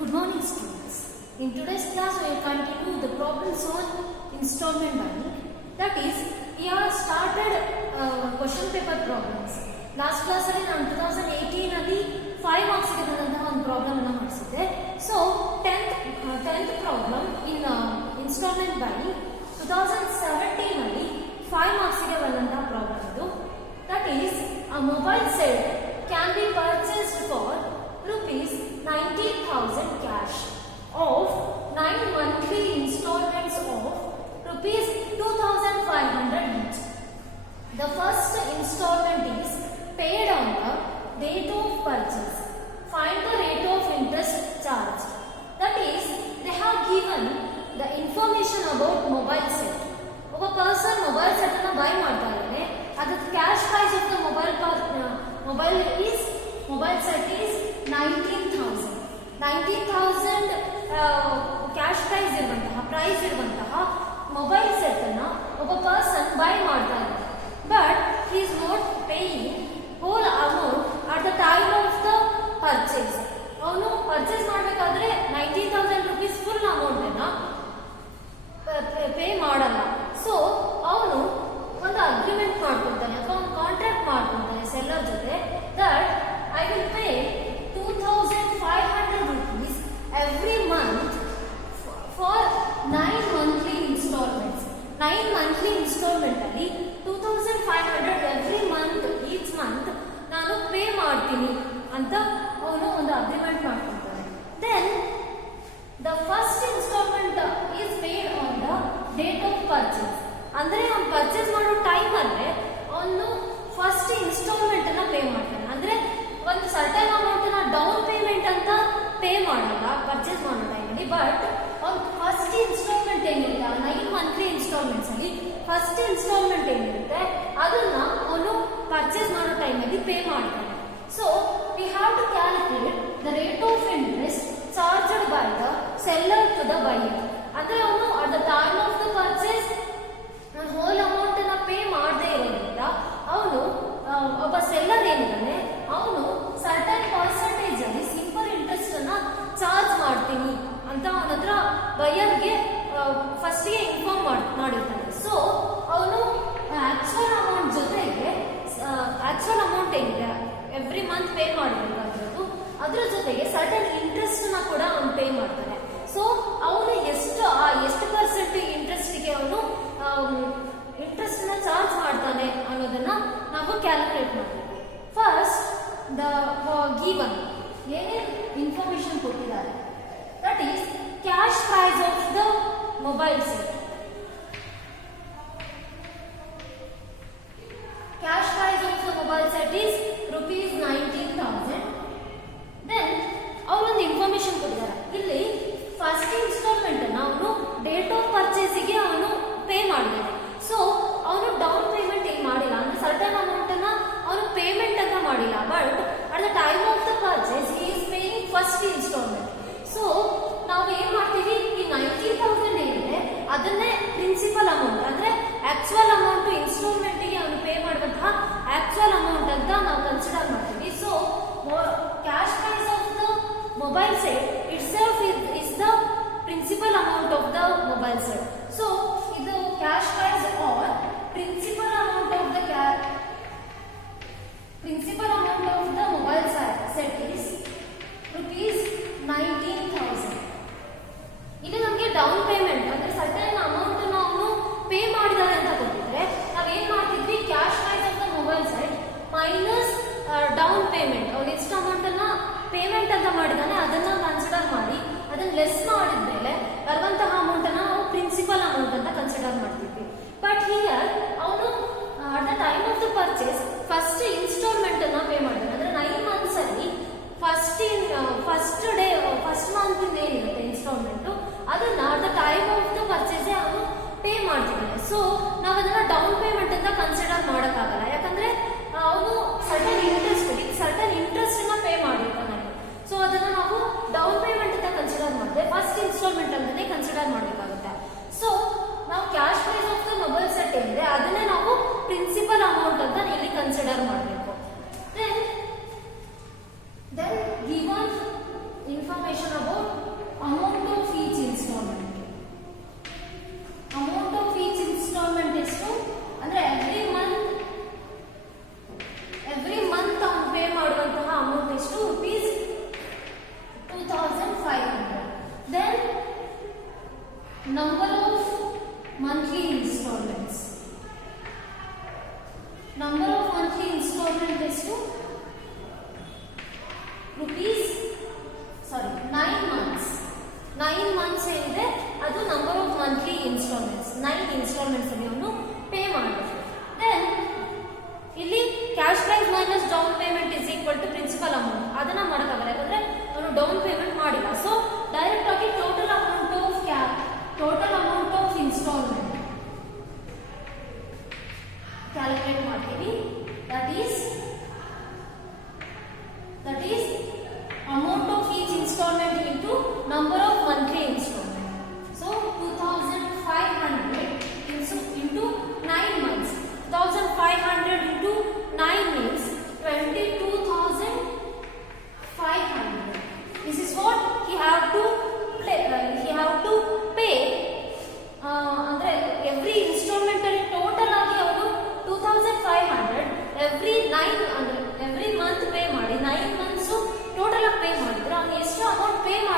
Good morning, students. In today's class, we will continue the problems on installment buying. That is, we have started question paper problems. Last class ಅಲ್ಲಿ ನಾನು 2018 ಅಲ್ಲಿ 5 marks ಗೆ ಬಂದಂತಹ ಒಂದು problem ಅನ್ನು ಮಾಡಿಸಿದ್ದೆ. So 10th problem in installment buying 2017 ಅಲ್ಲಿ 5 marks ಗೆ ಬಂದಂತಹ ಪ್ರಾಬ್ಲಮ್ ಇದು. That is, a mobile set can be purchased for rupees 19,000 cash of 9 monthly installments of rupees 2,500 each. The first installment is paid on the date of purchase. Find the rate of interest charged. That is, they have given the information about mobile set. ಒಬ್ಬ person mobile set ಅನ್ನು buy ಮಾಡ್ತಾ ಇದ್ದಾನೆ. ಅದರ cash price of the mobile set is 19,000. 19,000 cash price ಇರುವಂತಹ mobile set ಅನ್ನು ಒಬ್ಬ person by ಮಾಡ್ತಾ ಇದ್ದಾನೆ. But he is not paying whole amount at the time of the purchase. ಅವನು ಪರ್ಚೇಸ್ ಮಾಡಬೇಕಾದ್ರೆ 19,000 rupees ಫುಲ್ ಅಮೌಂಟ್ ಅನ್ನ ಪೇ ಮಾಡಲ್ಲ. So ಅವನು ಒಂದು ಅಗ್ರಿಮೆಂಟ್ ಮಾಡ್ಕೊಳ್ತಾನೆ ಅಥವಾ ಒಂದು ಕಾಂಟ್ರಾಕ್ಟ್ ಮಾಡ್ಕೊಳ್ತಾನೆ ಸೆಲ್ಲರ್ ಜೊತೆ. That I will pay 2,500 rupees every month for 9 monthly installments. 9 monthly installment ಅಲ್ಲಿ 2,500 every month, each month ನಾನು ಪೇ ಮಾಡ್ತೀನಿ ಅಂತ ಅವನು ಒಂದು agreement ಮಾಡ್ಕೊಳ್ತಾನೆ. Then the first installment is paid on the date of purchase. ಅಂದ್ರೆ ಅವನು purchase ಮಾಡೋ ಟೈಮ್ ಅಲ್ಲೇ ಅವನು ಫಸ್ಟ್ ಇನ್ಸ್ಟಾಲ್ಮೆಂಟ್ ಅನ್ನ ಪೇ ಮಾಡ್ತಾನೆ. ಅಂದ್ರೆ ಒಂದು ಸರ್ಟನ್ ಅಮೌಂಟ್ ನ ಡೌನ್ ಪೇಮೆಂಟ್ ಅಂತ ಪೇ ಮಾಡಲ್ಲ ಪರ್ಚೇಸ್ ಮಾಡೋ ಟೈಮಲ್ಲಿ. ಬಟ್ ಅವ್ನು ಫಸ್ಟ್ ಇನ್ಸ್ಟಾಲ್ಮೆಂಟ್ ಏನಿರುತ್ತೆ 9 ಮಂತ್ಲಿ ಇನ್ಸ್ಟಾಲ್ಮೆಂಟ್ಸ್ ಅಲ್ಲಿ ಫಸ್ಟ್ ಇನ್ಸ್ಟಾಲ್ಮೆಂಟ್ ಏನಿರುತ್ತೆ ಅದನ್ನ ಅವನು ಪರ್ಚೇಸ್ ಮಾಡೋ ಟೈಮಲ್ಲಿ ಪೇ ಮಾಡ್ತಾನೆ. So we have to calculate the rate of interest charged by the seller to the buyer. ಅಂದ್ರೆ ಅವನು at the time of the purchase whole amount ಅನ್ನ ಪೇ ಮಾಡದೇ ಇರೋದ್ರಿಂದ ಅವನು ಒಬ್ಬ ಸೆಲ್ಲರ್ ಏನಿದ್ದಾನೆ ಅವನು ಸರ್ಟನ್ ಪರ್ಸೆಂಟೇಜ್ ಅಲ್ಲಿ ಸಿಂಪಲ್ ಇಂಟ್ರೆಸ್ಟ್ ಅನ್ನ ಚಾರ್ಜ್ ಮಾಡ್ತೀನಿ ಅಂತ ಅವನ ಹತ್ರ ಬೈಯರ್ಗೆ ಫಸ್ಟ್ಗೆ ಇನ್ಫಾರ್ಮ್ ಮಾಡಿರ್ತಾನೆ. ಸೊ ಅವನು ಆಕ್ಚುಯಲ್ ಅಮೌಂಟ್ ಜೊತೆಗೆ ಆಕ್ಚುಯಲ್ ಅಮೌಂಟ್ ಏನಿದೆ ಎವ್ರಿ ಮಂತ್ ಪೇ ಮಾಡಬೇಕಾಗಿರೋದು ಅದ್ರ ಜೊತೆಗೆ ಸರ್ಟನ್ ಇಂಟ್ರೆಸ್ಟ್ ನ ಕೂಡ ಅವನು ಪೇ ಮಾಡ್ತಾನೆ. ಸೊ ಅವನು ಎಷ್ಟು ಪರ್ಸೆಂಟ್ ಇಂಟ್ರೆಸ್ಟ್ಗೆ ಅವನು ಇಂಟ್ರೆಸ್ಟ್ ನ ಚಾರ್ಜ್ ಮಾಡ್ತಾನೆ ಅನ್ನೋದನ್ನ ನಾವು ಕ್ಯಾಲ್ಕುಲೇಟ್ ಮಾಡಬೇಕು. ಫಸ್ಟ್ ದ ಗಿವನ್ ಏನೇನು ಇನ್ಫಾರ್ಮೇಶನ್ ಕೊಟ್ಟಿದ್ದಾರೆ. That is cash price of the mobile set. Cash price of the mobile set is rupees 19,000. Then ಅವರೊಂದು ಇನ್ಫಾರ್ಮೇಶನ್ ಕೊಟ್ಟಿದ್ದಾರೆ. ಇಲ್ಲಿ ಫಸ್ಟ್ ಇನ್ಸ್ಟಾಲ್ಮೆಂಟ್ ಅನ್ನ ಅವನು ಡೇಟ್ ಆಫ್ ಪರ್ಚೇಸಿಗೆ ಅವನು ಪೇ ಮಾಡಿದ್ದಾನೆ. ಸೊ ಅವನು ಡೌನ್ ಪೇಮೆಂಟ್ ಏನು ಮಾಡಿಲ್ಲ, ಅಂದ್ರೆ ಸರ್ಟನ್ ಅಮೌಂಟ್ ಅನ್ನ ಅವನು ಪೇಮೆಂಟ್ ಅಂತ ಮಾಡಿಲ್ಲ. But at the time of the purchase he is paying first instalment. So ನಾವು ಏನ್ ಮಾಡ್ತೀವಿ, ಈ 19,000 ಏನಿದೆ ಅದನ್ನೇ ಪ್ರಿನ್ಸಿಪಲ್ ಅಮೌಂಟ್ ಅಂದ್ರೆ ಆಕ್ಚುಯಲ್ ಅಮೌಂಟ್ ಇನ್ಸ್ಟಾಲ್ಮೆಂಟ್ ಗೆ ಅವನು ಪೇ ಮಾಡುವಂತಹ ಆಕ್ಚುಯಲ್ ಅಮೌಂಟ್ ಅಂತ ನಾವು ಕನ್ಸಿಡರ್ ಮಾಡ್ತೀವಿ. So cash price of the mobile set itself is the principal amount of the mobile set. So ಇದು cash price or principal amount of the mobile set is rupees 19,000. ಇಲ್ಲಿ ನಮಗೆ down payment ಅಂದ್ರೆ certain amount ಅವನು pay ಮಾಡಿದಾರೆ ಅಂತ ಗೊತ್ತಿದ್ರೆ ನಾವೇನ್ ಮಾಡ್ತಿದ್ವಿ, cash price of the mobile set minus down payment, ಅವ್ನು ಎಷ್ಟು ಅಮೌಂಟ್ ಅನ್ನ ಪೇಮೆಂಟ್ ಅಂತ ಮಾಡಿದಾನೆ ಅದನ್ನ ಕನ್ಸಿಡರ್ ಮಾಡಿ ಅದನ್ನ ಲೆಸ್ ಮಾಡಿದ್ಮೇಲೆ ಬರುವಂತಹ ಅಮೌಂಟ್ ಅನ್ನ ನಾವು ಪ್ರಿನ್ಸಿಪಲ್ ಅಮೌಂಟ್ ಅಂತ ಕನ್ಸಿಡರ್ ಮಾಡ್ತಿದ್ವಿ. ಬಟ್ ಹಿಯರ್ ಅವನು at the time of the purchase first instalment ಅನ್ನ ಪೇ ಮಾಡಿದಾನೆ. ಅಂದ್ರೆ 9 ಮಂತ್ಸ್ ಅಲ್ಲಿ ಫಸ್ಟ್ ಮಂತ್ ಏನಿರುತ್ತೆ ಇನ್ಸ್ಟಾಲ್ಮೆಂಟ್ ಅದನ್ನ at the time of the purchase ಅವನು ಪೇ ಮಾಡ್ತಿದ್ದಾನೆ. ಸೊ ನಾವು ಅದನ್ನ ಡೌನ್ ಪೇಮೆಂಟ್ ಅಂತ ಕನ್ಸಿಡರ್ ಮಾಡೋಕ್ಕಾಗಲ್ಲ. ಯಾಕಂದ್ರೆ ಅವನು ಸರ್ಟನ್ ಇಂಟ್ರೆಸ್ಟ್ ನ ಪೇ ಮಾಡಿರ್ತಾನೆ. ಸೊ ಅದನ್ನ ನಾವು ಡೌನ್ ಪೇಮೆಂಟ್ ಅಂತ ಕನ್ಸಿಡರ್ ಮಾಡಿದ್ರೆ ಫಸ್ಟ್ ಇನ್ಸ್ಟಾಲ್ಮೆಂಟ್ ಅಂತಾನೆ ಕನ್ಸಿಡರ್ ಮಾಡಬೇಕಾಗುತ್ತೆ. ಸೊ ನಾವು cash price of the mobile set ಏನಿದೆ ಅದನ್ನೇ ನಾವು ಪ್ರಿನ್ಸಿಪಲ್ ಅಮೌಂಟ್ ಅಂತ ಇಲ್ಲಿ ಕನ್ಸಿಡರ್ ಮಾಡಬೇಕು. Then given information about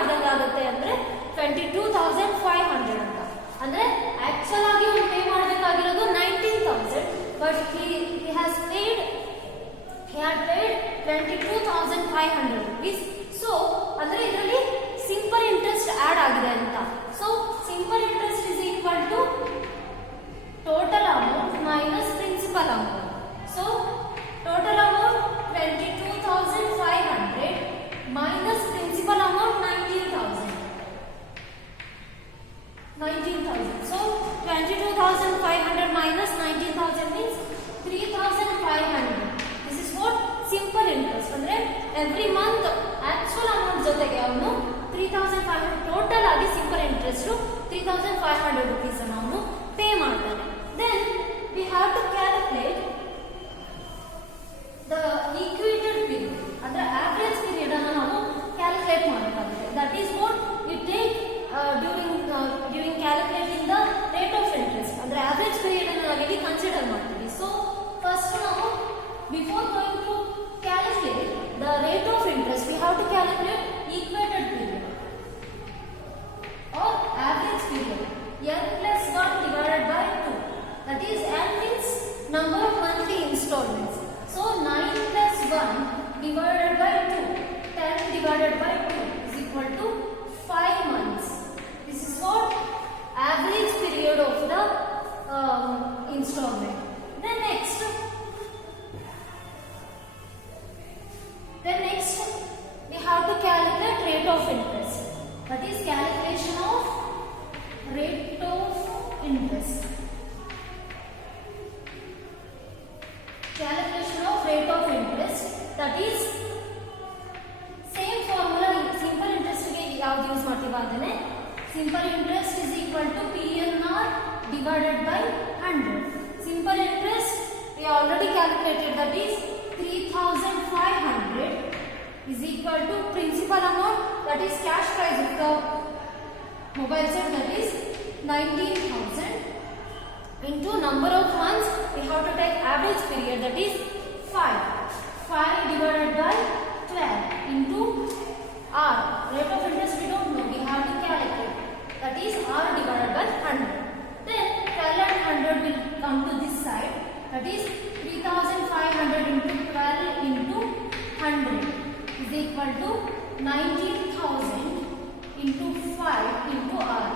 ಮಾಡ್ದಂಗೆ ಆಗುತ್ತೆ ಅಂದ್ರೆ 22,500 ಅಂತ. ಅಂದ್ರೆ ಆಕ್ಚುಲ್ ಆಗಿ ಅವ್ನು ಪೇ ಮಾಡಬೇಕಾಗಿರೋದು 19,000, but he had paid 22,500 rupees. So ಅಂದ್ರೆ ಇದರಲ್ಲಿ ಸಿಂಪಲ್ ಇಂಟ್ರೆಸ್ಟ್ ಆಡ್ ಆಗಿದೆ ಅಂತ. So simple interest is equal to total amount minus principal amount. So total amount 22,500 minus principal amount 19,000. So 22,500 minus 19,000 means 3,500. This is what simple interest. ಅಂದ್ರೆ every month actual amount ಜೊತೆಗೆ ಅವನು 3,500 total ಆಗಿ simple interest 3,500 rupees ಅನ್ನು ಅವನು pay ಮಾಡ್ತಾನೆ. Then we have to calculate the equated period. ಅಂದ್ರೆ average period ಅನ್ನು ನಾವು ಕ್ಯಾಲ್ಕುಲೇಟ್ ಮಾಡಬೇಕಾಗುತ್ತೆ. That is what we take during calculating the rate of interest. ಅಂದ್ರೆ average period ಅನ್ನು ನಾವು ಇಲ್ಲಿ ಕನ್ಸಿಡರ್ ಮಾಡ್ತೀವಿ. So first ನಾವು before going to calculate the rate of interest we have to calculate equated period or average period. N plus 1 divided by 2. That is n means number of monthly installments. So 9 plus 1 divided by 2, 10 divided by 2 is equal to 5 months. This is what average period of the installment. Then next we have to calculate rate of interest. That is calculation of rate of interest. Calculation of rate of interest. That is same formula. Simple interest ಗೆ ಯಾವುದು use ಮಾಡ್ತೀವಿ ಅದನ್ನೇ. Simple interest is equal to PNR divided by 100. Simple interest we already calculated, that is 3,500 is equal to principal amount, that is cash price of the mobile set, that is 19,000 into number of months we have to take average period, that is 5 divided by 12 into R. Rate of interest we don't know, we have to calculate, that is R divided by 100. Then 12 and 100 will come to this side, that is 3,500 into 12 into 100 is equal to 19,000 into 5 into R.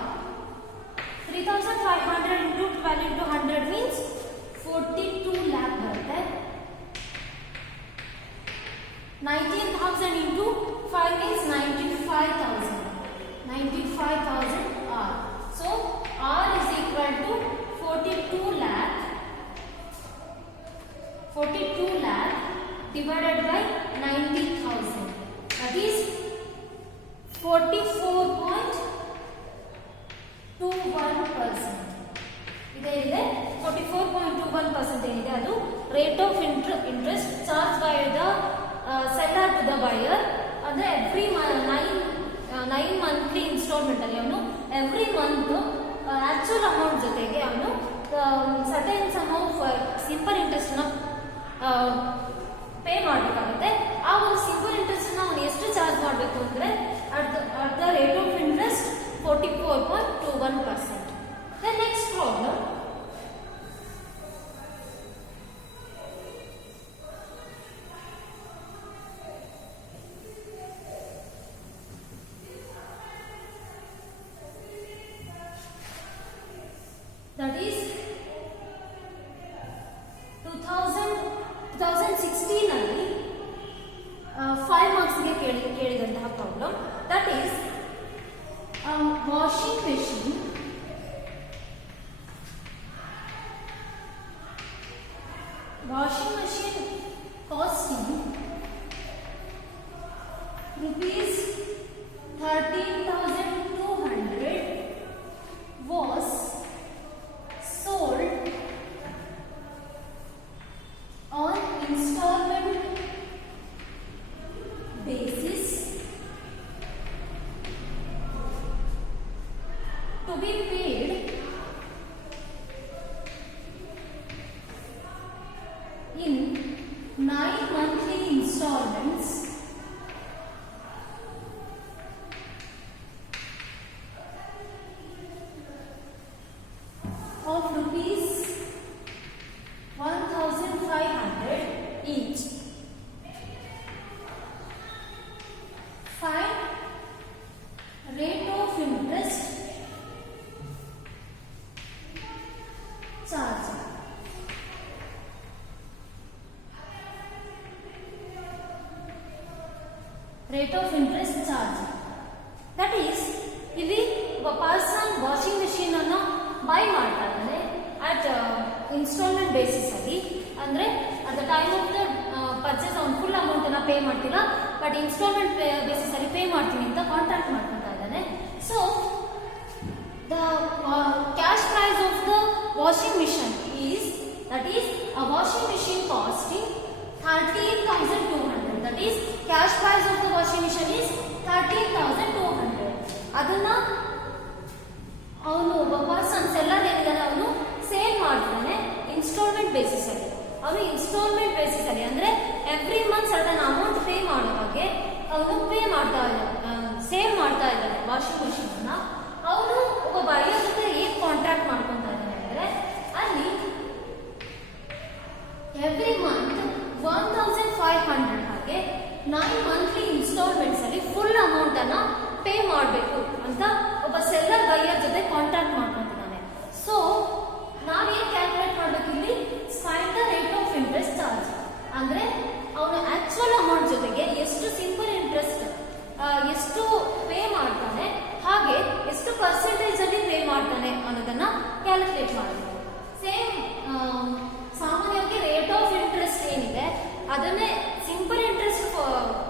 3,500 into 12 into 100 means 42 lakh ಬರುತ್ತೆ. 19,000 into 5 means 95,000. 95,000 R. So R is equal to 42 lakh divided by 90,000. That is 44.21%. ಇದೆ 44.21% ಏನಿದೆ ಅದು rate of interest charge by the seller to the buyer. ಅಂದ್ರೆ every 9 monthly instalment ಅಲ್ಲಿ ಅವನು every month actual amount ಜೊತೆಗೆ ಅವನು certain sum of simple interest ನ pay ಮಾಡಬೇಕಾಗುತ್ತೆ. ಆ ಒಂದು ಸಿಂಪಲ್ ಇಂಟ್ರೆಸ್ಟ್ ನ ಅವನು ಎಷ್ಟು ಚಾರ್ಜ್ ಮಾಡಬೇಕು ಅಂದ್ರೆ at the rate of interest 44.21%. The next problem, that is 2016 ಅಲ್ಲಿ 5 marks ಗೆ ಕೇಳಿದಂತಹ problem. That is washing machine costing rupees 13,200 was sold on installment basis to be paid in 9 monthly installments rate of interest charge. That is ಇಲ್ಲಿ ಒಬ್ಬ person washing machine ಅನ್ನು buy ಮಾಡ್ತಾ ಇದ್ದಾನೆ at instalment basis ಅಲ್ಲಿ. ಅಂದ್ರೆ at the time of the purchase ಅವ್ನು full amount ಅನ್ನ pay ಮಾಡ್ತಿಲ್ಲ, ಬಟ್ ಇನ್ಸ್ಟಾಲ್ಮೆಂಟ್ ಬೇಸಿಸ್ ಅಲ್ಲಿ ಪೇ ಮಾಡ್ತೀನಿ ಅಂತ ಕಾಂಟ್ರಾಕ್ಟ್ ಮಾಡ್ಕೊತಾ ಇದ್ದಾನೆ. So the cash price of the washing machine is that is a washing machine costing 13,200. That is cash price of the washing machine is 13,200. ಅದನ್ನ ಅವನು ಒಬ್ಬ ಪರ್ಸನ್ ಸೆಲ್ಲರ್ ಏನಿದ್ದಾನೆ ಅವನು ಸೇಲ್ ಮಾಡ್ತಾನೆ ಇನ್ಸ್ಟಾಲ್ಮೆಂಟ್ ಬೇಸಿಸ್ ಅಲ್ಲಿ. ಅವನು ಇನ್ಸ್ಟಾಲ್ಮೆಂಟ್ ಬೇಸಿಸ್ ಅಲ್ಲಿ ಅಂದ್ರೆ every month certain amount pay ಮಾಡೋ ಹಾಗೆ ಅವನು ಪೇ ಮಾಡ್ತಾ ಇದ್ದಾನೆ, ಸೇಲ್ ಮಾಡ್ತಾ ಇದ್ದಾನೆ ವಾಷಿಂಗ್ ಮಿಷಿನ್ ಅನ್ನ. ಅವನು ಒಬ್ಬ ಬೈಯರ್ ಜೊತೆ ಏನ್ ಕಾಂಟ್ರಾಕ್ಟ್ ಮಾಡ್ಕೊಂತಾ ಇದ್ದಾನೆ ಅಂದ್ರೆ ಅಲ್ಲಿ ಎವ್ರಿ ಮಂತ್ 1,500 ಹಾಗೆ 9 ಮಂತ್ಲಿ ಇನ್ಸ್ಟಾಲ್ಮೆಂಟ್ಸ್ ಅಲ್ಲಿ ಫುಲ್ ಅಮೌಂಟ್ ಅನ್ನ ಪೇ ಮಾಡಬೇಕು ಅಂತ ಒಬ್ಬ ಸೆಲ್ಲರ್ ಬೈಯರ್ ಜೊತೆ ಕಾಂಟ್ರಾಕ್ಟ್ ಮಾಡ್ಕೊಂಡಿದ್ದಾನೆ. ಸೊ ನಾವೇನ್ ಕ್ಯಾಲ್ಕುಲೇಟ್ ಮಾಡ್ಬೇಕು ಇಲ್ಲಿ, find the rate of interest charge. ಅಂದ್ರೆ ಅವನು ಆಕ್ಚುಯಲ್ ಅಮೌಂಟ್ ಜೊತೆಗೆ ಎಷ್ಟು ಸಿಂಪಲ್ ಇಂಟ್ರೆಸ್ಟ್ ಎಷ್ಟು ಪೇ ಮಾಡ್ತಾನೆ ಹಾಗೆ ಎಷ್ಟು ಪರ್ಸೆಂಟೇಜ್ ಅಲ್ಲಿ ಪೇ ಮಾಡ್ತಾನೆ ಅನ್ನೋದನ್ನ ಕ್ಯಾಲ್ಕುಲೇಟ್ ಮಾಡಬೇಕು. ಸೇಮ್ ಸಾಮಾನ್ಯವಾಗಿ ರೇಟ್ ಆಫ್ ಇಂಟ್ರೆಸ್ಟ್ ಏನಿದೆ ಅದನ್ನೇ ಸಿಂಪಲ್ ಇಂಟ್ರೆಸ್ಟ್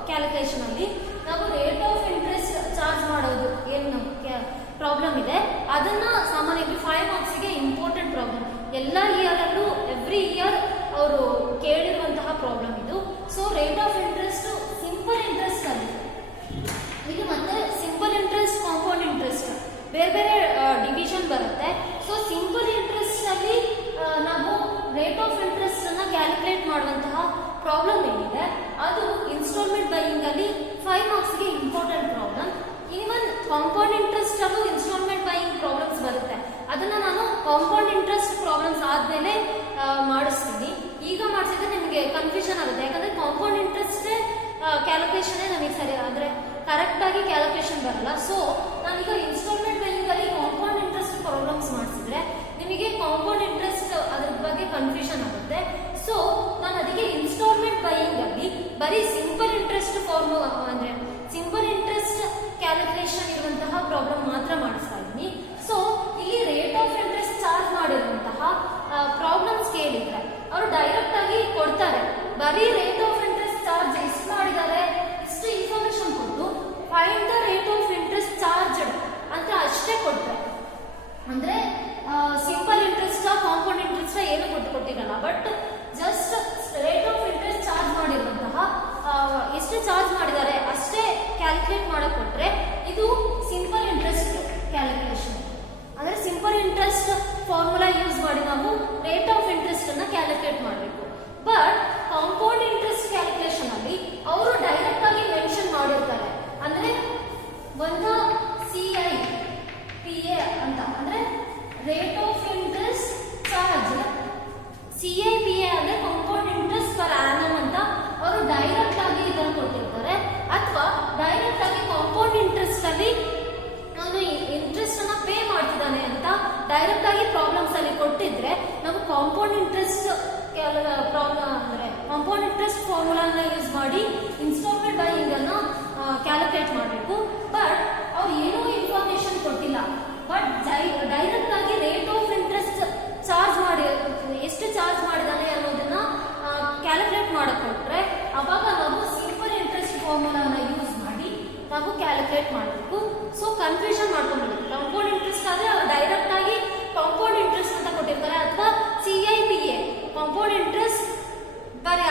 ಕ್ಯಾಲ್ಕುಲೇಷನ್ ಅಲ್ಲಿ ನಾವು ರೇಟ್ ಆಫ್ ಇಂಟ್ರೆಸ್ಟ್ ಚಾರ್ಜ್ ಮಾಡೋದು ಏನು ಪ್ರಾಬ್ಲಮ್ ಇದೆ ಅದನ್ನ ಸಾಮಾನ್ಯವಾಗಿ 5 ಮಾರ್ಕ್ಸ್ಗೆ ಇಂಪಾರ್ಟೆಂಟ್ ಪ್ರಾಬ್ಲಮ್. ಎಲ್ಲ ಇಯರ್ ಅಲ್ಲೂ ಎವ್ರಿ ಇಯರ್ ಅವರು ಕೇಳಿರುವಂತಹ ಪ್ರಾಬ್ಲಮ್ ಇದು. So rate of interest simple interest ಅಲ್ಲಿ ಇಲ್ಲಿ ಮತ್ತೆ ಸಿಂಪಲ್ ಇಂಟ್ರೆಸ್ಟ್, ಕಾಂಪೌಂಡ್ ಇಂಟ್ರೆಸ್ಟ್ ಬೇರೆ ಬೇರೆ ಡಿವಿಷನ್ ಬರುತ್ತೆ. ಸೊ ಸಿಂಪಲ್ ಇಂಟ್ರೆಸ್ಟ್ ಅಲ್ಲಿ ನಾವು ರೇಟ್ ಆಫ್ ಇಂಟ್ರೆಸ್ಟ್ ಅನ್ನ ಕ್ಯಾಲ್ಕುಲೇಟ್ ಮಾಡುವಂತಹ ಪ್ರಾಬ್ಲಮ್ ಏನಿದೆ ಅದು ಇನ್ಸ್ಟಾಲ್ಮೆಂಟ್ ಬೈಯಿಂಗ್ ಅಲ್ಲಿ 5 ಮಾರ್ಕ್ಸ್ಗೆ important problem. Even compound interest ಅಲ್ಲೂ ಇನ್ಸ್ಟಾಲ್ಮೆಂಟ್ ಬೈಯಿಂಗ್ ಪ್ರಾಬ್ಲಮ್ಸ್ ಬರುತ್ತೆ. ಅದನ್ನ ನಾನು ಕಾಂಪೌಂಡ್ ಇಂಟ್ರೆಸ್ಟ್ ಪ್ರಾಬ್ಲಮ್ಸ್ ಆದ್ಮೇಲೆ ಮಾಡಿಸ್ತೀನಿ. ಈಗ ಮಾಡಿಸಿದ್ರೆ ನಿಮಗೆ ಕನ್ಫ್ಯೂಷನ್ ಆಗುತ್ತೆ, ಯಾಕಂದ್ರೆ ಕಾಂಪೌಂಡ್ ಇಂಟ್ರೆಸ್ಟ್ ಕ್ಯಾಲ್ಕುಲೇಷನ್ ನಮಗೆ ಸರಿ ಅಂದ್ರೆ ಕರೆಕ್ಟ್ ಆಗಿ ಕ್ಯಾಲ್ಕುಲೇಷನ್ ಬರಲ್ಲ. ಸೊ ನಾನೀಗ ಇನ್ಸ್ಟಾಲ್ಮೆಂಟ್ ಬೈಯಿಂಗ್ ಅಲ್ಲಿ ಕಾಂಪೌಂಡ್ ಇಂಟ್ರೆಸ್ಟ್ ಪ್ರಾಬ್ಲಮ್ಸ್ ಮಾಡಿಸಿದ್ರೆ ನಿಮಗೆ ಕಾಂಪೌಂಡ್ ಇಂಟ್ರೆಸ್ಟ್ ಅದ್ರ ಬಗ್ಗೆ ಕನ್ಫ್ಯೂಷನ್ ಆಗುತ್ತೆ. ಸೊ ನಾನು ಅದಕ್ಕೆ ಇನ್ಸ್ಟಾಲ್ಮೆಂಟ್ ಬೈಯಿಂಗ್ ಅಲ್ಲಿ ಬರೀ ಸಿಂಪಲ್ ಇಂಟ್ರೆಸ್ಟ್ ಫಾರ್ಮುಲಾ ಅಂದ್ರೆ ಸಿಂಪಲ್ ಇಂಟ್ರೆಸ್ಟ್ ಕ್ಯಾಲ್ಕುಲೇಷನ್ ಇರುವಂತಹ ಪ್ರಾಬ್ಲಮ್ ಮಾತ್ರ ಮಾಡಿಸ್ತಾ ಇದ್ದೀನಿ. ಸೊ ಇಲ್ಲಿ ರೇಟ್ ಆಫ್ ಇಂಟ್ರೆಸ್ಟ್ ಚಾರ್ಜ್ ಮಾಡಿರುವಂತಹ ಪ್ರಾಬ್ಲಮ್ಸ್ ಕೇಳಿದ್ರೆ ಅವರು ಡೈರೆಕ್ಟ್ ಆಗಿ ಕೊಡ್ತಾರೆ, ಬರೀ ರೇಟ್ ಆಫ್ ಇಂಟ್ರೆಸ್ಟ್ ಚಾರ್ಜ್ ಇಷ್ಟು ಮಾಡಿದ್ದಾರೆ ಇಷ್ಟು ಇನ್ಫಾರ್ಮೇಶನ್ ಕೊಟ್ಟು find the rate of interest charge ಅಂತ ಅಷ್ಟೇ ಕೊಡ್ತಾರೆ. ಅಂದ್ರೆ ಸಿಂಪಲ್ ಇಂಟ್ರೆಸ್ಟ್ ಕಾಂಪೌಂಡ್ ಇಂಟ್ರೆಸ್ಟ್ ಏನು ಕೊಟ್ಟಿರಲ್ಲ, but just rate of interest charge ಮಾಡಿರುವಂತಹ ಎಷ್ಟು ಚಾರ್ಜ್ ಮಾಡಿದ್ದಾರೆ ಅಷ್ಟೇ ಕ್ಯಾಲ್ಕುಲೇಟ್ ಮಾಡಕ್ ಕೊಟ್ರೆ ಇದು ಸಿಂಪಲ್ ಇಂಟ್ರೆಸ್ಟ್ ಕ್ಯಾಲ್ಕುಲೇಷನ್. ಅಂದ್ರೆ ಸಿಂಪಲ್ ಇಂಟ್ರೆಸ್ಟ್ ಫಾರ್ಮುಲಾ ಯೂಸ್ ಮಾಡಿ ನಾವು ರೇಟ್ ಆಫ್ ಇಂಟ್ರೆಸ್ಟ್ ಅನ್ನ ಕ್ಯಾಲ್ಕುಲೇಟ್ ಮಾಡಬೇಕು. ಬಟ್ ಕಾಂಪೌಂಡ್ ಇಂಟ್ರೆಸ್ಟ್ ಕ್ಯಾಲ್ಕುಲೇಷನ್ ಅಲ್ಲಿ ಅವರು ಡೈರೆಕ್ಟ್ ಆಗಿ ಮೆನ್ಷನ್ ಮಾಡಿರ್ತಾರೆ. ಅಂದ್ರೆ ಒಂದು CIPA ಅಂತ ಅಂದ್ರೆ rate of interest charge, CIPA ಅಂದ್ರೆ ಕಾಂಪೌಂಡ್ ಇಂಟ್ರೆಸ್ಟ್ ಪರ್ ಆನಮ್ ಅಂತ ಅವರು ಡೈರೆಕ್ಟ್ ಆಗಿ ಇದನ್ನು ಕೊಟ್ಟಿರ್ತಾರೆ. ಅಥವಾ ಡೈರೆಕ್ಟ್ ಆಗಿ ಕಾಂಪೌಂಡ್ ಇಂಟ್ರೆಸ್ಟ್ ಅಲ್ಲಿ ನಾನು ಇಂಟ್ರೆಸ್ಟ್ ಅನ್ನ ಪೇ ಮಾಡ್ತಿದ್ದಾನೆ ಅಂತ ಡೈರೆಕ್ಟ್ ಆಗಿ ಪ್ರಾಬ್ಲಮ್ಸ್ ಅಲ್ಲಿ ಕೊಟ್ಟಿದ್ರೆ ನಾವು ಕಾಂಪೌಂಡ್ ಇಂಟ್ರೆಸ್ಟ್ ಪ್ರಾಬ್ಲಮ್ ಅಂದ್ರೆ ಕಾಂಪೌಂಡ್ ಇಂಟ್ರೆಸ್ಟ್ ಫಾರ್ಮುಲಾನ ಯೂಸ್ ಮಾಡಿ ಇನ್ಸ್ಟಾಲ್ಮೆಂಟ್ ಬೈಯಿಂಗ್ ಅನ್ನ ಕ್ಯಾಲ್ಕುಲೇಟ್ ಮಾಡಬೇಕು. ಬಟ್ ಅವ್ರು ಏನೂ ಇನ್ಫಾರ್ಮೇಶನ್ ಕೊಟ್ಟಿಲ್ಲ, ಬಟ್ ಡೈರೆಕ್ಟ್ ಆಗಿ ರೇಟ್ ಆಫ್ ಇಂಟ್ರೆಸ್ಟ್ ಚಾರ್ಜ್ ಮಾಡಿ ಎಷ್ಟು ಚಾರ್ಜ್ ಮಾಡಿದಾನೆ ಅನ್ನೋದನ್ನ ಕ್ಯಾಲ್ಕುಲೇಟ್ ಮಾಡಕ್ ಕೊಟ್ರೆ ಅವಾಗ ನಾವು ಸಿಂಪಲ್ ಇಂಟ್ರೆಸ್ಟ್ ಫಾರ್ಮುಲಾನ ಯೂಸ್ ಮಾಡಿ ನಾವು ಕ್ಯಾಲ್ಕುಲೇಟ್ ಮಾಡಬೇಕು. ಸೊ ಕನ್ಫ್ಯೂಷನ್ ಮಾಡ್ಕೊಂಡ್ಬಿಡುತ್ತೆ. ಕಾಂಪೌಂಡ್ ಇಂಟ್ರೆಸ್ಟ್ ಆದ್ರೆ ಡೈರೆಕ್ಟ್ ಆಗಿ ಕಾಂಪೌಂಡ್ ಇಂಟ್ರೆಸ್ಟ್ ಅಂತ ಕೊಟ್ಟಿರ್ತಾರೆ, ಅಥವಾ CIPA compound interest per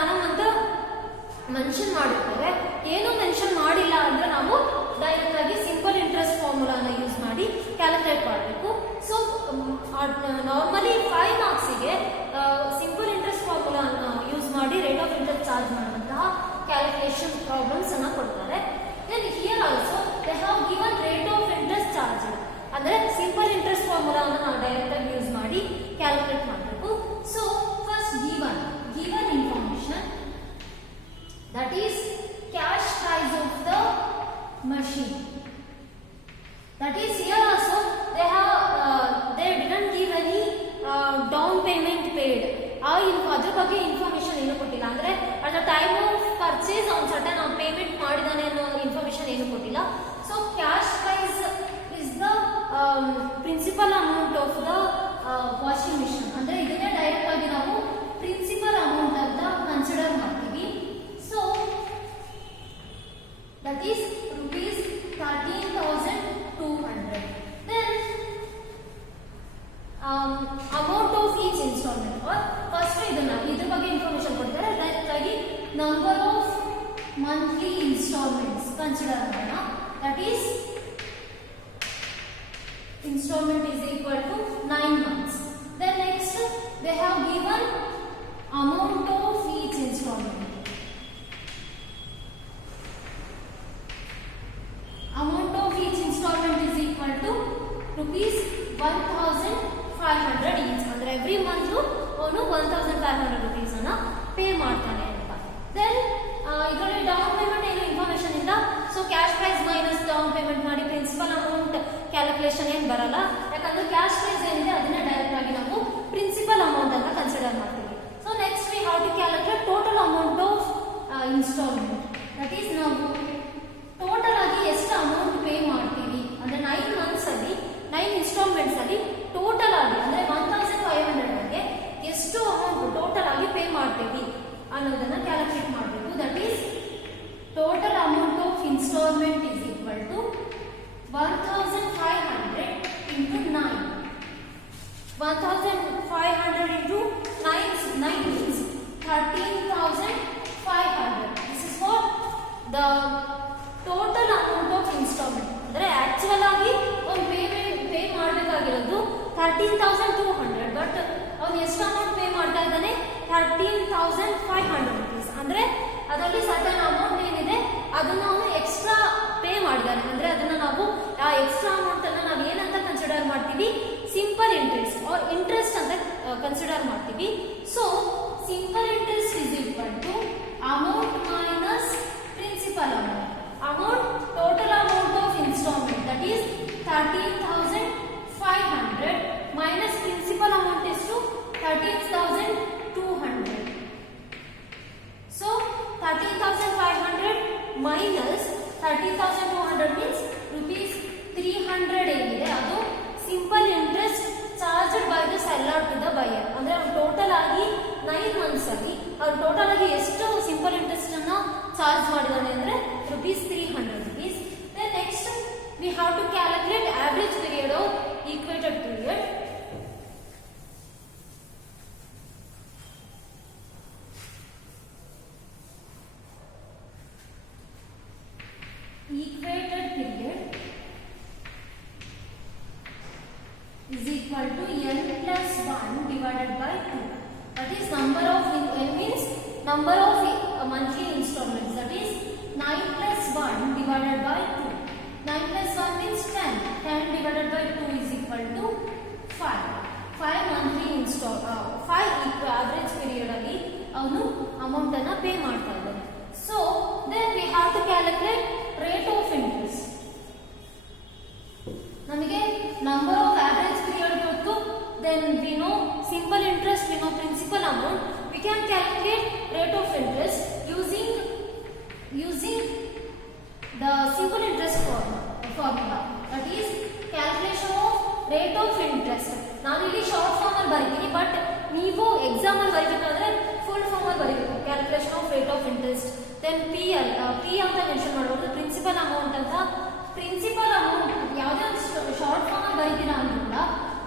annum ಅಂತ ಮೆನ್ಷನ್ ಮಾಡಿರ್ತಾರೆ. ಏನು ಮೆನ್ಷನ್ ಮಾಡಿಲ್ಲ ಅಂದ್ರೆ ನಾವು ಡೈರೆಕ್ಟ್ ಆಗಿ ಸಿಂಪಲ್ ಇಂಟ್ರೆಸ್ಟ್ ಫಾರ್ಮುಲಾನ ಯೂಸ್ ಮಾಡಿ ಕ್ಯಾಲ್ಕುಲೇಟ್ ಮಾಡಬೇಕು. ಸೊ ನಾರ್ಮಲಿ 5 ಮಾರ್ಕ್ಸಿಗೆ ಸಿಂಪಲ್ ಇಂಟ್ರೆಸ್ಟ್ ಫಾರ್ಮುಲಾನ ಯೂಸ್ ಮಾಡಿ ರೇಟ್ ಆಫ್ ಇಂಟ್ರೆಸ್ಟ್ ಚಾರ್ಜ್ ಮಾಡುವಂತಹ ಕ್ಯಾಲ್ಕುಲೇಷನ್ ಪ್ರಾಬ್ಲಮ್ಸ್ ಅನ್ನ ಕೊಡ್ತಾರೆ. Then here also they have given rate of interest charge ಅಂದ್ರೆ ಸಿಂಪಲ್ ಇಂಟ್ರೆಸ್ಟ್ ಫಾರ್ಮುಲಾನ ನಾವು ಡೈರೆಕ್ಟ್ ಆಗಿ ಯೂಸ್ ಮಾಡಿ ಕ್ಯಾಲ್ಕುಲೇಟ್ ಮಾಡಬೇಕು. So first given information that is cash price of the machine. That is here also they didn't give any down payment paid. ಅದ್ರ ಬಗ್ಗೆ information ಏನು ಕೊಟ್ಟಿಲ್ಲ. ಅಂದ್ರೆ at the time of purchase ಅವ್ನು certain payment ಕೊಟ್ಟಿಲ್ಲ. So cash price is the principal amount of the washing machine. ಅಂದ್ರೆ ಇದನ್ನೇ direct ಆಗಿ ನಾವು ಪ್ರಿನ್ಸಿಪಲ್ ಅಮೌಂಟ್ ಅಂತ ಕನ್ಸಿಡರ್ ಮಾಡ್ತೀವಿ. So that is rupees 13,200. Then amount of each installment or first ಇದ್ರ ಬಗ್ಗೆ ಇನ್ಫಾರ್ಮೇಶನ್ ಕೊಡ್ತಾರೆ. ಡೈರೆಕ್ಟ್ ಆಗಿ number of monthly instalments consider ಮಾಡೋಣ. that is installment is equal to 9 months. Then next they have given amount of each installment. Amount of each installment is equal to rupees 1,500 each. ಅಂದ್ರೆ every month ಅವನು 1,500 rupees ಅನ್ನ pay ಮಾಡ್ತಾನೆ ಅಂತ. Then ಇದರಲ್ಲಿ down payment ಏನು information ಇಲ್ಲ. So cash price minus down payment ಮಾಡಿ principal amount calculation ಏನು ಬರಲ್ಲ. ಯಾಕಂದ್ರೆ ಕ್ಯಾಶ್ ಪ್ರೈಸ್ ಏನಿದೆ ಅದನ್ನ ಡೈರೆಕ್ಟ್ ಆಗಿ ನಾವು ಪ್ರಿನ್ಸಿಪಲ್ ಅಮೌಂಟ್ ಅಂತ ಕನ್ಸಿಡರ್ ಮಾಡ್ತೀವಿ. So next we have to calculate total amount of instalment. That is ನಾವು ಟೋಟಲ್ ಆಗಿ ಎಷ್ಟು ಅಮೌಂಟ್ ಪೇ ಮಾಡ್ತೀವಿ ಅಂದ್ರೆ 9 ಮಂತ್ಸ್ ಅಲ್ಲಿ 9 ಇನ್ಸ್ಟಾಲ್ಮೆಂಟ್ಸ್ ಅಲ್ಲಿ ಟೋಟಲ್ ಆಗಿ ಅಂದ್ರೆ 1,500 ಗೆ ಎಷ್ಟು ಅಮೌಂಟ್ ಟೋಟಲ್ ಆಗಿ ಪೇ ಮಾಡ್ತೀವಿ ಅನ್ನೋದನ್ನ ಕ್ಯಾಲ್ಕುಲೇಟ್ ಮಾಡಬೇಕು. That is total amount of instalment is equal to 1,500 into 9. 1,500 into 9 means 13,500. This is for the total amount of instalment. ಅಂದ್ರೆ ಆಕ್ಚುಯಲ್ ಆಗಿ ಅವ್ನು ಪೇ ಮಾಡಬೇಕಾಗಿರೋದು 13,200. ಬಟ್ ಅವ್ನು ಎಷ್ಟು ಅಮೌಂಟ್ ಪೇ ಮಾಡ್ತಾ ಇದ್ದಾನೆ 13,500 rupees. ಅಂದ್ರೆ ಅದರಲ್ಲಿ ಸರ್ಟನ್ ಅಮೌಂಟ್ ಏನಿದೆ ಅದನ್ನ ಅವನು ಎಕ್ಸ್ಟ್ರಾ ಪೇ ಮಾಡಿದಾನೆ. ಅಂದ್ರೆ ಅದನ್ನ ನಾವು ಆ ಎಕ್ಸ್ಟ್ರಾ ಅಮೌಂಟ್ ಅನ್ನ ನಾವು ಏನಂತ ಕನ್ಸಿಡರ್ ಮಾಡ್ತೀವಿ, ಸಿಂಪಲ್ ಇಂಟ್ರೆಸ್ಟ್ ಆರ್ ಇಂಟ್ರೆಸ್ಟ್ ಅಂತ ಕನ್ಸಿಡರ್ ಮಾಡ್ತೀವಿ. So simple interest is equal to amount minus principal amount. Amount, total amount of installment, that is 13,500 minus principal amount is to 13,200. So 13,500 minus 13,200 means rupees 300 ಏನಿದೆ ಅದು simple interest charged by the seller to the buyer. ಅಂದ್ರೆ total ಆಗಿ 9 months ಅಲ್ಲಿ ಅವ್ರು total ಆಗಿ ಎಷ್ಟು simple interest ಅನ್ನ charge ಮಾಡಿದಾನೆ ಅಂದ್ರೆ rupees 300 rupees. Then next we have to calculate average period of equated period. Equated period is equal to n plus 1 divided by 2. That is number of n means number of monthly installments. That is 9 plus 1 divided by 2. 9 plus 1 means 10. 10 divided by 2 is equal to 5. 5 monthly installment 5 average period ಅಲ್ಲಿ ಅವನು amount ಅನ್ನ pay ಮಾಡ್ತಾ ಇದ್ದಾನೆ. So then we have to calculate rate of interest. ನಮಗೆ number of average period ಗೊತ್ತು. Then we know simple interest, we know principal amount. We can calculate rate of interest using the simple interest formula. That is calculation of rate of interest. ನಾನು ಇಲ್ಲಿ short form ಅಲ್ಲಿ ಬರೀತೀನಿ, but ನೀವು exam ಅಲ್ಲಿ ಬರೀಬೇಕಾದ್ರೆ full form ಅಲ್ಲಿ ಬರೀಬೇಕು. Calculation of rate of interest. Then P ಅಂತ mention ಮಾಡಬಹುದು. ಪ್ರಿನ್ಸಿಪಲ್ ಅಮೌಂಟ್ ಅಂತ. ಪ್ರಿನ್ಸಿಪಲ್ ಅಮೌಂಟ್ ಯಾವುದೇ ಶಾರ್ಟ್ ಫಾರ್ಮ್ ಅಲ್ಲಿ ಬರೀತೀರಾ ಅಂದ್ರೂ ಕೂಡ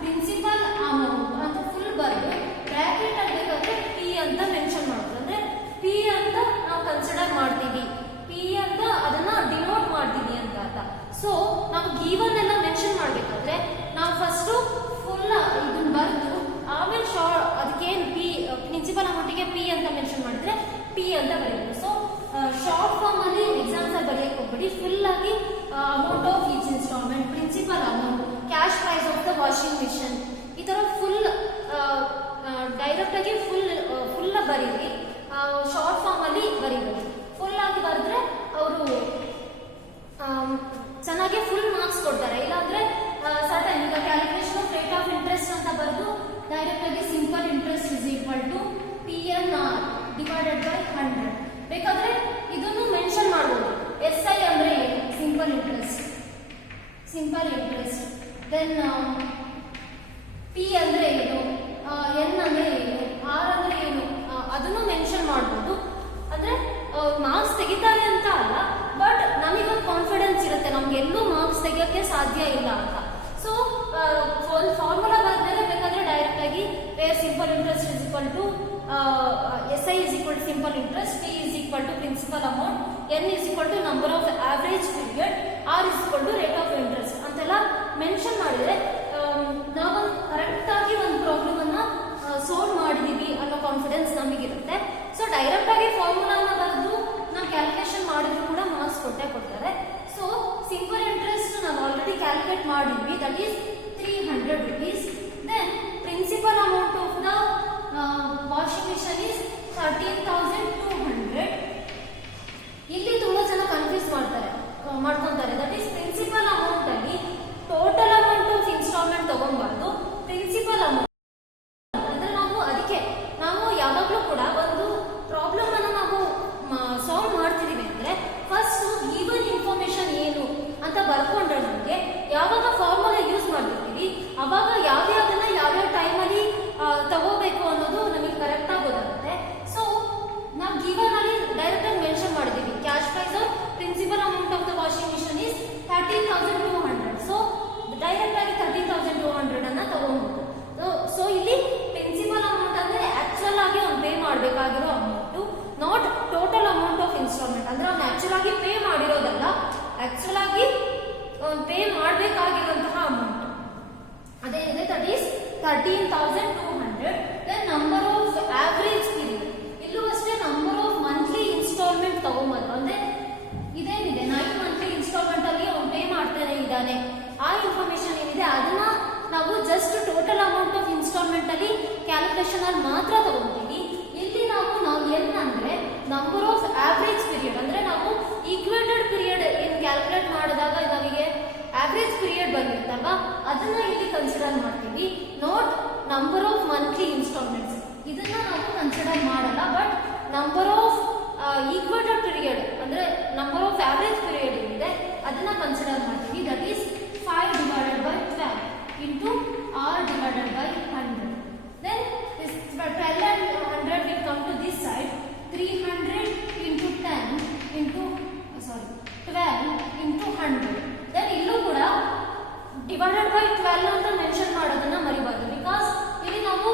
ಪ್ರಿನ್ಸಿಪಲ್ ಅಮೌಂಟ್ ಅಂತ ಫುಲ್ ಬರೆದು ಬ್ರಾಕೆಟ್ ಅಲ್ಲಿ ಬೇಕಾದ್ರೆ ಪಿ ಅಂತ ಮೆನ್ಷನ್ ಮಾಡೋದು. ಅಂದ್ರೆ ಪಿ ಅಂತ ನಾವು ಕನ್ಸಿಡರ್ ಮಾಡ್ತೀವಿ, ಪಿ ಅಂತ ಅದನ್ನ ಡಿನೋಟ್ ಮಾಡ್ತೀವಿ ಅಂತ ಅರ್ಥ. ಸೊ ನಾವು ಗಿವನ್ ಎಲ್ಲ ಮೆನ್ಷನ್ ಮಾಡ್ಬೇಕಾದ್ರೆ ನಾವು ಫಸ್ಟ್ ಫುಲ್ ಇದನ್ನ ಬರೆದು ಆಮೇಲೆ ಅದಕ್ಕೇನು ಪಿ ಪ್ರಿನ್ಸಿಪಲ್ ಅಮೌಂಟಿಗೆ ಪಿ ಅಂತ ಮೆನ್ಷನ್ ಮಾಡಿದ್ರೆ ಪಿ ಅಂತ ಬರೀಬೇಕು. ಸೊ ಶಾರ್ಟ್ ಫಾರ್ಮ್ ಅಲ್ಲಿ ಎಕ್ಸಾಮ್ಸ್ ಅಲ್ಲಿ ಬರೆಯಕ್ಕೆ ಹೋಗ್ಬೇಡಿ. ಫುಲ್ ಆಗಿ amount of each instalment, principal amount, cash price of the washing machine, ಈ ತರ ಫುಲ್ ಡೈರೆಕ್ಟ್ ಆಗಿ ಫುಲ್ ಬರೀರಿ. ಶಾರ್ಟ್ ಫಾರ್ಮ್ ಅಲ್ಲಿ ಬರೀಬೇಕು. ಫುಲ್ ಆಗಿ ಬರೆದ್ರೆ ಅವರು ಚೆನ್ನಾಗಿ ಫುಲ್ ಮಾರ್ಕ್ಸ್ ಕೊಡ್ತಾರೆ. ಇಲ್ಲಾಂದ್ರೆ ಸರ್ಟನ್ ಈಗ calculation of rate of interest ಅಂತ ಬರೆದು ಡೈರೆಕ್ಟ್ ಆಗಿ simple interest is equal to PNR divided by 100. ಬೇಕಾದ್ರೆ ಇದನ್ನು ಮೆನ್ಷನ್ ಮಾಡಬಹುದು. SI ಅಂದ್ರೆ simple interest. Simple interest. Then P ಅಂದರೆ ಏನು, ಎನ್ ಅಂದರೆ ಏನು, ಆರ್ ಅಂದರೆ ಏನು, ಅದನ್ನು ಮೆನ್ಷನ್ ಮಾಡ್ಬೋದು. ಅಂದರೆ ಮಾರ್ಕ್ಸ್ ತೆಗಿತಾರೆ ಅಂತ ಅಲ್ಲ, ಬಟ್ ನಮಗೊಂದು ಕಾನ್ಫಿಡೆನ್ಸ್ ಇರುತ್ತೆ ನಮ್ಗೆ ಎಲ್ಲೂ ಮಾರ್ಕ್ಸ್ ತೆಗಿಯೋಕ್ಕೆ ಸಾಧ್ಯ ಇಲ್ಲ ಅಂತ. ಸೊ ಒಂದು ಫಾರ್ಮುಲಾ ಬಂದರೆ ಬೇಕಾದರೆ ಡೈರೆಕ್ಟ್ ಆಗಿ where simple interest is equal to SI is equal to simple interest, P is equal to principal amount, N is equal to number of average period, R is equal to rate of interest ಅಂತೆಲ್ಲ mention ಮಾಡಿದರೆ ನಾವು correct ಆಗಿ ಒಂದು problem ಅನ್ನ solve ಮಾಡಿದೀವಿ ಅನ್ನೋ confidence ನಮಗಿರುತ್ತೆ. So direct ಆಗಿ ಫಾರ್ಮುಲಾನ ಬರೆದು ನಾವು ಕ್ಯಾಲ್ಕುಲೇಷನ್ ಮಾಡಿದ್ರು ಕೂಡ ಮಾರ್ಕ್ಸ್ ಕೊಡ್ತಾರೆ. ಸೊ ಸಿಂಪಲ್ ಇಂಟ್ರೆಸ್ಟ್ ನಾವು ಆಲ್ರೆಡಿ ಕ್ಯಾಲ್ಕುಲೇಟ್ ಮಾಡಿದ್ವಿ, that is 300 rupees. Then principal amount of the washing machine is 13,200. ಇಲ್ಲಿ ತುಂಬಾ ಜನ ಕನ್ಫ್ಯೂಸ್ ಮಾಡ್ಕೊಂತಾರೆ. ದಟ್ ಈಸ್ ಪ್ರಿನ್ಸಿಪಲ್ ಅಮೌಂಟ್ ಅಲ್ಲಿ ಟೋಟಲ್ ಅಮೌಂಟ್ ಆಫ್ ಇನ್ಸ್ಟಾಲ್ಮೆಂಟ್ ತಗೊಂಬಾರ್ದು. ಪ್ರಿನ್ಸಿಪಲ್ ಅಮೌಂಟ್ ಅಂದ್ರೆ ನಾವು ಯಾವಾಗಲೂ ಕೂಡ ಒಂದು ಪ್ರಾಬ್ಲಮ್ ಅನ್ನು ನಾವು ಸಾಲ್ವ್ ಮಾಡ್ತಿದೀವಿ ಅಂದ್ರೆ ಫಸ್ಟ್ ಈವನ್ ಇನ್ಫಾರ್ಮೇಶನ್ ಏನು ಅಂತ ಬರ್ಕೊಂಡ್ರೆ ನಮಗೆ ಯಾವಾಗ ಫಾರ್ಮುಲಾ ಯೂಸ್ ಮಾಡ್ತಿರ್ತೀವಿ ಅವಾಗ ಯಾವ್ಯಾವನ್ನ ಯಾವ್ಯಾವ ಟೈಮಲ್ಲಿ ತಗೋಬೇಕು ಅನ್ನೋದು ನಮಗೆ ಕರೆಕ್ಟ್ ಆಗಿ ಗೊತ್ತಾಗುತ್ತೆ. ಸೊ ನಾವು ಗಿವನ್ ಅಲ್ಲಿ ಡೈರೆಕ್ಟ್ ಆಗಿ ಮೆನ್ಷನ್ ಮಾಡಿದೀವಿ cash price of principal amount of the washing machine is 13,200. So direct ಆಗಿ 13,200 ಅನ್ನ ತಗೋಬಹುದು. ಸೊ ಇಲ್ಲಿ ಪ್ರಿನ್ಸಿಪಲ್ ಅಮೌಂಟ್ ಅಂದ್ರೆ ಆಕ್ಚುಯಲ್ ಆಗಿ ಅವ್ನು ಪೇ ಮಾಡಬೇಕಾಗಿರೋ amount, not total amount of instalment. ಅಂದ್ರೆ ಅವ್ನು ಆಕ್ಚುಯಲ್ ಆಗಿ ಪೇ ಮಾಡಿರೋದಲ್ಲ, ಆಕ್ಚುಯಲ್ ಆಗಿ ಪೇ ಮಾಡಬೇಕಾಗಿರುವಂತಹ ಅಮೌಂಟ್ ಅದೇನಿದೆ that is 13,200. Then number of average period, ಇಲ್ಲೂ ಅಷ್ಟೇ ನಂಬರ್ ಆಫ್ ಮಂತ್ಲಿ ಇನ್ಸ್ಟಾಲ್ಮೆಂಟ್ ತಗೊಂಬಂದ್ರು. ಅಂದ್ರೆ ಇದೇನಿದೆ 9 ಮಂತ್ಲಿ ಇನ್ಸ್ಟಾಲ್ಮೆಂಟ್ ಅಲ್ಲಿ ಅವ್ನು ಪೇ ಮಾಡ್ತಾನೆ ಇದ್ದಾನೆ, ಆ ಇನ್ಫಾರ್ಮೇಶನ್ ಏನಿದೆ ಅದನ್ನ ನಾವು just total amount of instalment ಅಲ್ಲಿ ಕ್ಯಾಲ್ಕುಲೇಷನ್ ಅಲ್ಲಿ ಮಾತ್ರ ತಗೊಂತೀವಿ. ಇಲ್ಲಿ ನಾವು ಏನ್ ಅಂದ್ರೆ ನಂಬರ್ ಆಫ್ ಆವರೇಜ್ ಪೀರಿಯಡ್, ಅಂದ್ರೆ ನಾವು ಈಕ್ವೇಟೆಡ್ ಪೀರಿಯಡ್ ಏನ್ ಕ್ಯಾಲ್ಕುಲೇಟ್ ಮಾಡಿದಾಗ ನಮಗೆ ಆವರೇಜ್ ಪೀರಿಯಡ್ ಬಂದಿರ್ತಲ್ಲ ಅದನ್ನ ಇಲ್ಲಿ ಕನ್ಸಿಡರ್ ಮಾಡ್ತೀವಿ, not number of monthly instalments. ಇದನ್ನ ನಾವು ಕನ್ಸಿಡರ್ ಮಾಡಲ್ಲ, but number of equated period ಅಂದ್ರೆ ನಂಬರ್ ಆಫ್ ಆವರೇಜ್ ಪೀರಿಯಡ್ ಏನಿದೆ ಅದನ್ನ ಕನ್ಸಿಡರ್ ಮಾಡ್ತೀವಿ. That is 5 divided by 12 into R divided by 100. Then this 12 and 100 will come to this side. 300 into 10 into 12 into 100. Then ಇಲ್ಲೂ ಕೂಡ divided by 12 ಅಂತ mention ಮಾಡೋದನ್ನ ಮರಿಬಾರ್ದು. Because ಇಲ್ಲಿ ನಾವು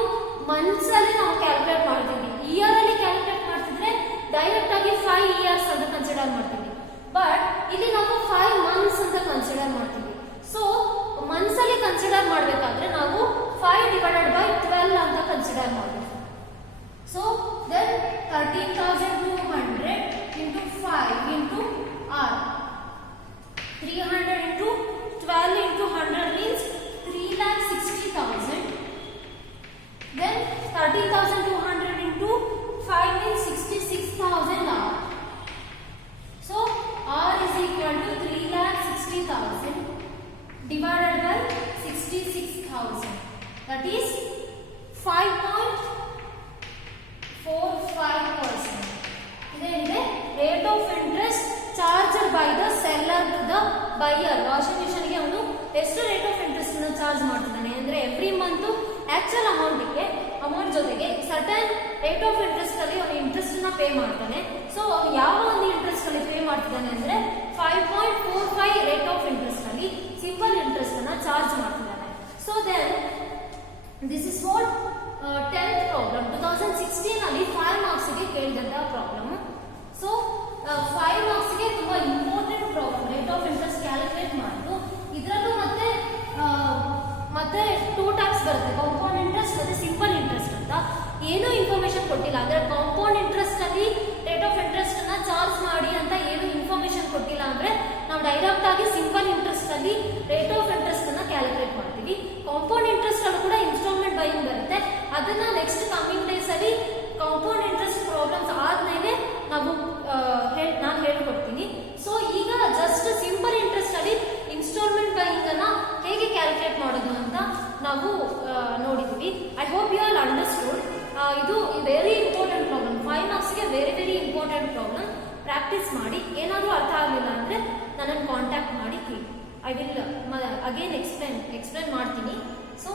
ಮಂತ್ಸ್ ಅಲ್ಲಿ ನಾವು ಕ್ಯಾಲ್ಕುಲೇಟ್ ಮಾಡ್ತೀವಿ. ಇಯರ್ ಅಲ್ಲಿ ಕ್ಯಾಲ್ಕುಲೇಟ್ ಮಾಡ್ತಿದ್ರೆ ಡೈರೆಕ್ಟ್ ಆಗಿ 5 ಇಯರ್ಸ್ ಅಂತ ಕನ್ಸಿಡರ್ ಮಾಡ್ತೀವಿ, ಬಟ್ ಇಲ್ಲಿ ನಾವು 5 ಮಂತ್ಸ್ ಅಂತ ಕನ್ಸಿಡರ್ ಮಾಡ್ತೀವಿ. ಸೊ ಮಂತ್ಸ್ ಅಲ್ಲಿ ಕನ್ಸಿಡರ್ ಮಾಡಬೇಕಾದ್ರೆ ನಾವು 5 divided by 12 ಅಂತ ಕನ್ಸಿಡರ್ ಮಾಡಬೇಕು. So then 13,200 into 5 into R, 300 into 12 into 100 means 3,60,000. Then 13,200 into 5 means 66,000 R. So R is equal to 3,60,000 divided by 66,000. That is 5.45%. ಇದೇನಿದೆ rate of interest charge by the seller to the buyer. Washing machine ಗೆ ಅವನು ಎಷ್ಟು rate of interest ಅನ್ನು charge ಮಾಡ್ತಿದ್ದಾನೆ ಅಂದ್ರೆ every month actual amount ಜೊತೆಗೆ certain rate of interest ಅಲ್ಲಿ ಅವನು ಇಂಟ್ರೆಸ್ಟ್ ಅನ್ನ ಪೇ ಮಾಡ್ತಾನೆ. ಸೊ ಯಾವ ಒಂದು ಇಂಟ್ರೆಸ್ಟ್ ಅಲ್ಲಿ ಪೇ ಮಾಡ್ತಿದ್ದಾನೆ ಅಂದ್ರೆ 5.45 ರೇಟ್ ಆಫ್ ಇಂಟ್ರೆಸ್ಟ್ ಅಲ್ಲಿ ಸಿಂಪಲ್ ಇಂಟ್ರೆಸ್ಟ್ ಅನ್ನ ಚಾರ್ಜ್ ಮಾಡ್ತಿದ್ದಾನೆ. So then this is what 10th problem 2016 ಅಲ್ಲಿ 5 ಮಾರ್ಕ್ಸ್ ಗೆ ಕೇಳಿದಂತಹ ಪ್ರಾಬ್ಲಮ್. ಸೊ 5 ಮಾರ್ಕ್ಸ್ ಗೆ ತುಂಬಾ important problem, rate of interest calculate ಮಾಡೋದು. ಇದರಲ್ಲೂ ಮತ್ತೆ 2 ಟೈಪ್ಸ್ ಬರುತ್ತೆ, ಕಾಂಪೌಂಡ್ ಇಂಟ್ರೆಸ್ಟ್ ಮತ್ತೆ ಸಿಂಪಲ್ ಇಂಟ್ರೆಸ್ಟ್ ಅಂತ. ಏನೂ ಇನ್ಫಾರ್ಮೇಶನ್ ಕೊಟ್ಟಿಲ್ಲ, ಅಂದ್ರೆ ಕಾಂಪೌಂಡ್ ಇಂಟ್ರೆಸ್ಟ್ ಅಲ್ಲಿ ರೇಟ್ ಆಫ್ ಇಂಟ್ರೆಸ್ಟ್ ಅನ್ನ ಚಾರ್ಜ್ ಮಾಡಿ ಅಂತ ಏನು ಇನ್ಫಾರ್ಮೇಶನ್ ಕೊಟ್ಟಿಲ್ಲ ಅಂದ್ರೆ ನಾವು ಡೈರೆಕ್ಟ್ ಆಗಿ ಸಿಂಪಲ್ ಇಂಟ್ರೆಸ್ಟ್ ಅಲ್ಲಿ ರೇಟ್ ಆಫ್ ಇಂಟ್ರೆಸ್ಟ್ ಅನ್ನ ಕ್ಯಾಲ್ಕುಲೇಟ್ ಮಾಡ್ತೀವಿ. ಕಾಂಪೌಂಡ್ ಇಂಟ್ರೆಸ್ಟ್ ಅಲ್ಲಿ ಕೂಡ ಇನ್ಸ್ಟಾಲ್ಮೆಂಟ್ ಬೈಯಿಂಗ್ ಬರುತ್ತೆ, ಅದನ್ನ ನೆಕ್ಸ್ಟ್ ಕಮಿಂಗ್ ಡೇಸ್ ಅಲ್ಲಿ ಕಾಂಪೌಂಡ್ ಇಂಟ್ರೆಸ್ಟ್ ಪ್ರಾಬ್ಲಮ್ಸ್ ಆದ್ಮೇಲೆ ನಾನು ಹೇಳ್ಕೊಡ್ತೀನಿ. ಸೊ ಈಗ ಜಸ್ಟ್ ಸಿಂಪಲ್ ಇಂಟ್ರೆಸ್ಟ್ ಅಲ್ಲಿ ಇನ್ಸ್ಟಾಲ್ಮೆಂಟ್ ಬೈಯಿಂಗ್ ಅನ್ನ ಹೇಗೆ ಕ್ಯಾಲ್ಕುಲೇಟ್ ಮಾಡೋದು ಅಂತ ನಾವು ನೋಡಿದ್ವಿ. I hope you all understood. ಇದು ವೆರಿ ಇಂಪಾರ್ಟೆಂಟ್ ಪ್ರಾಬ್ಲಮ್, 5 ಮಾರ್ಕ್ಸ್ಗೆ ವೆರಿ ಇಂಪಾರ್ಟೆಂಟ್ ಪ್ರಾಬ್ಲಮ್. ಪ್ರಾಕ್ಟೀಸ್ ಮಾಡಿ. ಏನಾದರೂ ಅರ್ಥ ಆಗಲಿಲ್ಲ ಅಂದ್ರೆ ನನ್ನನ್ನು ಕಾಂಟ್ಯಾಕ್ಟ್ ಮಾಡಿ ಕೇಳಿ. ಐ ವಿಲ್ ಅಗೇನ್ ಎಕ್ಸ್ಪ್ಲೇನ್ ಮಾಡ್ತೀನಿ. ಸೊ